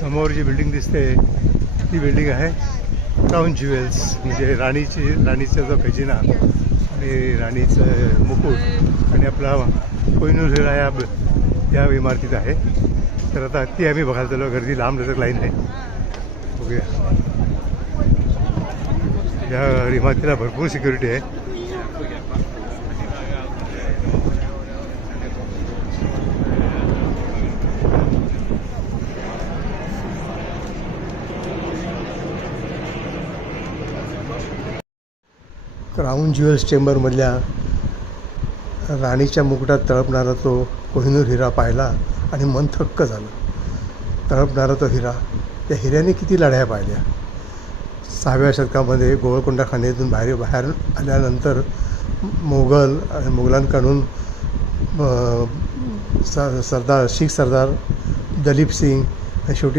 समोर जी बिल्डिंग दिसते ती बिल्डिंग आहे क्राऊन ज्युवेल्स, म्हणजे राणीचा जो खजिना आणि राणीचं मुकुट आणि आपला कोहिनूर हिरा या इमारतीत आहे. तर आता ती आम्ही बघायला चाललो. गर्दी लांब लचक लाईन आहे. बघूया. या इमारतीला भरपूर सिक्युरिटी आहे. क्राऊन ज्युवेल्स चेंबरमधल्या राणीच्या मुकुटात तळपणारा तो कोहिनूर हिरा पाहिला आणि मन थक्क झालं. तळपणारा तो हिरा, त्या हिऱ्याने किती लढाया पाहिल्या. 6व्या शतकामध्ये गोवळकोंडा खाणीतून बाहेर आल्यानंतर मुघलांकडून शीख सरदार दलीप सिंग आणि शेवटी